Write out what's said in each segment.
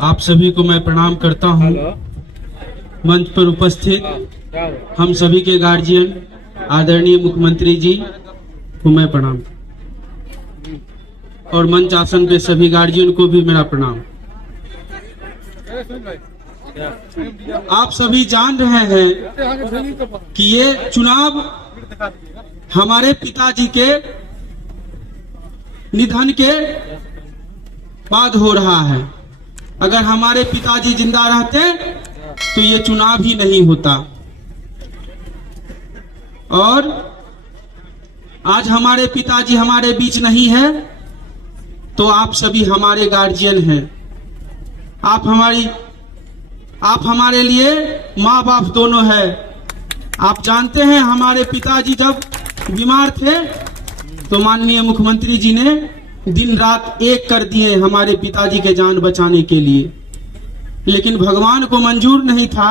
आप सभी को मैं प्रणाम करता हूं। मंच पर उपस्थित हम सभी के गार्जियन आदरणीय मुख्यमंत्री जी को मैं प्रणाम, और मंच आसन पे सभी गार्जियन को भी मेरा प्रणाम। आप सभी जान रहे हैं कि ये चुनाव हमारे पिताजी के निधन के बाद हो रहा है। अगर हमारे पिताजी जिंदा रहते तो ये चुनाव ही नहीं होता। और आज हमारे पिताजी हमारे बीच नहीं है तो आप सभी हमारे गार्जियन हैं। आप हमारे लिए माँ बाप दोनों है। आप जानते हैं हमारे पिताजी जब बीमार थे तो माननीय मुख्यमंत्री जी ने दिन रात एक कर दिए हमारे पिताजी के जान बचाने के लिए, लेकिन भगवान को मंजूर नहीं था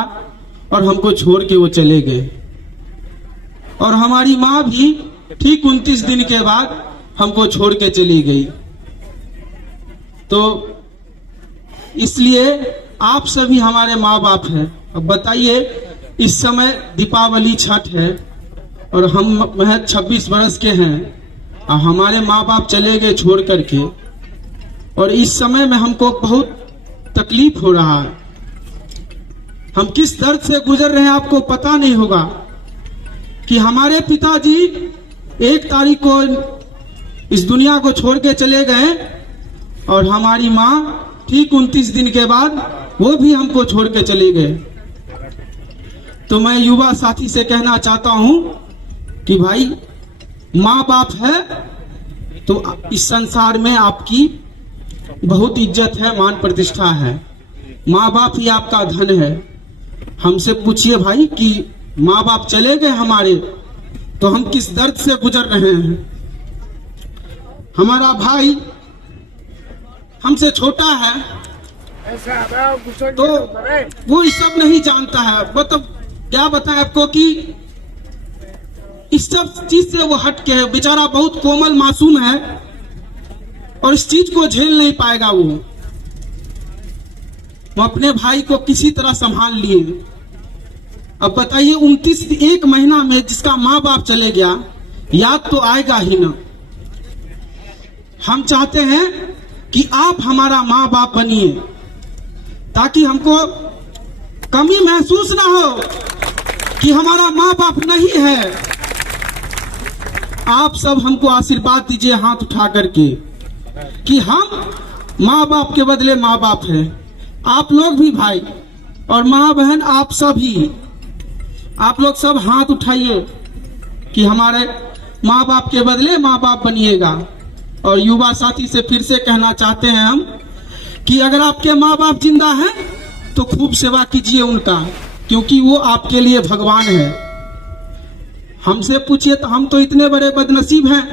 और हमको छोड़ के वो चले गए। और हमारी माँ भी ठीक 29 दिन के बाद हमको छोड़ के चली गई। तो इसलिए आप सभी हमारे माँ बाप हैं। अब बताइए, इस समय दीपावली छठ है और हम महज 26 बरस के हैं और हमारे माँ बाप चले गए छोड़ करके, और इस समय में हमको बहुत तकलीफ हो रहा है। हम किस दर्द से गुजर रहे हैं आपको पता नहीं होगा कि हमारे पिताजी 1 तारीख को इस दुनिया को छोड़ के चले गए और हमारी माँ ठीक 29 दिन के बाद वो भी हमको छोड़ के चले गए। तो मैं युवा साथी से कहना चाहता हूं कि भाई, माँ बाप है तो इस संसार में आपकी बहुत इज्जत है, मान प्रतिष्ठा है। माँ बाप ही आपका धन है। हमसे पूछिए भाई कि माँ बाप चले गए हमारे तो हम किस दर्द से गुजर रहे हैं। हमारा भाई हमसे छोटा है तो वो ये सब नहीं जानता है। मतलब क्या बताएं आपको कि इस सब चीज से वो हट के है। बेचारा बहुत कोमल मासूम है और इस चीज को झेल नहीं पाएगा। वो अपने भाई को किसी तरह संभाल लिए। अब बताइए, 1 महीना में जिसका माँ बाप चले गया, याद तो आएगा ही ना। हम चाहते हैं कि आप हमारा माँ बाप बनिए ताकि हमको कमी महसूस ना हो कि हमारा माँ बाप नहीं है। आप सब हमको आशीर्वाद दीजिए हाथ उठा करके कि हम माँ बाप के बदले माँ बाप हैं। आप लोग भी भाई और माँ बहन, आप सभी, आप लोग सब हाथ उठाइए कि हमारे माँ बाप के बदले माँ बाप बनिएगा। और युवा साथी से फिर से कहना चाहते हैं हम कि अगर आपके माँ बाप जिंदा हैं तो खूब सेवा कीजिए उनका, क्योंकि वो आपके लिए भगवान है। हमसे पूछिए तो हम तो इतने बड़े बदनसीब हैं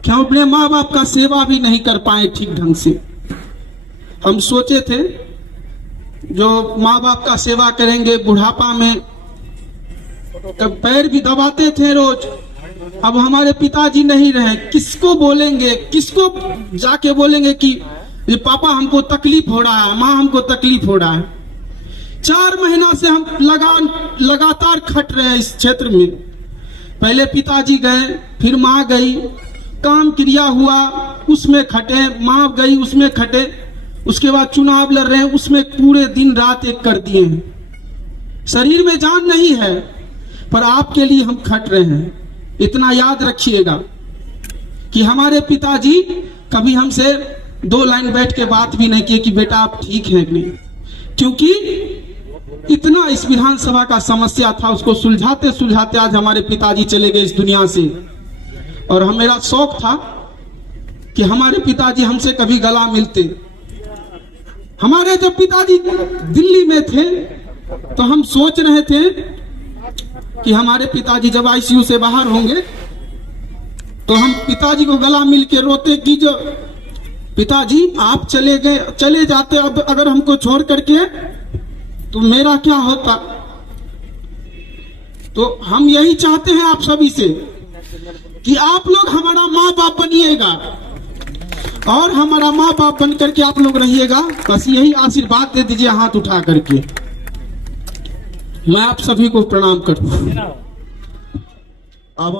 कि हम अपने माँ बाप का सेवा भी नहीं कर पाए ठीक ढंग से। हम सोचे थे जो माँ बाप का सेवा करेंगे बुढ़ापा में, तब पैर भी दबाते थे रोज। अब हमारे पिताजी नहीं रहे, किसको बोलेंगे, किसको जाके बोलेंगे कि पापा हमको तकलीफ हो रहा है, माँ हमको तकलीफ हो रहा है। 4 महीना से हम लगातार खट रहे हैं इस क्षेत्र में। पहले पिताजी गए, फिर माँ गई, काम क्रिया हुआ उसमें खटे, माँ गई उसमें खटे, उसके बाद चुनाव लड़ रहे हैं उसमें पूरे दिन रात एक कर दिए हैं। शरीर में जान नहीं है पर आपके लिए हम खट रहे हैं। इतना याद रखिएगा कि हमारे पिताजी कभी हमसे 2 लाइन बैठ के बात भी नहीं किए कि बेटा आप ठीक हैं कि नहीं, क्योंकि इतना इस विधानसभा का समस्या था, उसको सुलझाते सुलझाते आज हमारे पिताजी चले गए इस दुनिया से। और मेरा शौक था कि हमारे पिताजी हमसे कभी गला मिलते। हमारे जब पिताजी दिल्ली में थे तो हम सोच रहे थे कि हमारे पिताजी जब आईसीयू से बाहर होंगे तो हम पिताजी को गला मिल के रोते कि जो पिताजी आप चले गए, चले जाते, अब अगर हमको छोड़ करके तो मेरा क्या होता। तो हम यही चाहते हैं आप सभी से कि आप लोग हमारा माँ बाप बनिएगा। और हमारा माँ बाप बन करके आप लोग रहिएगा। बस यही आशीर्वाद दे दीजिए हाथ उठा करके। मैं आप सभी को प्रणाम करता हूँ। अब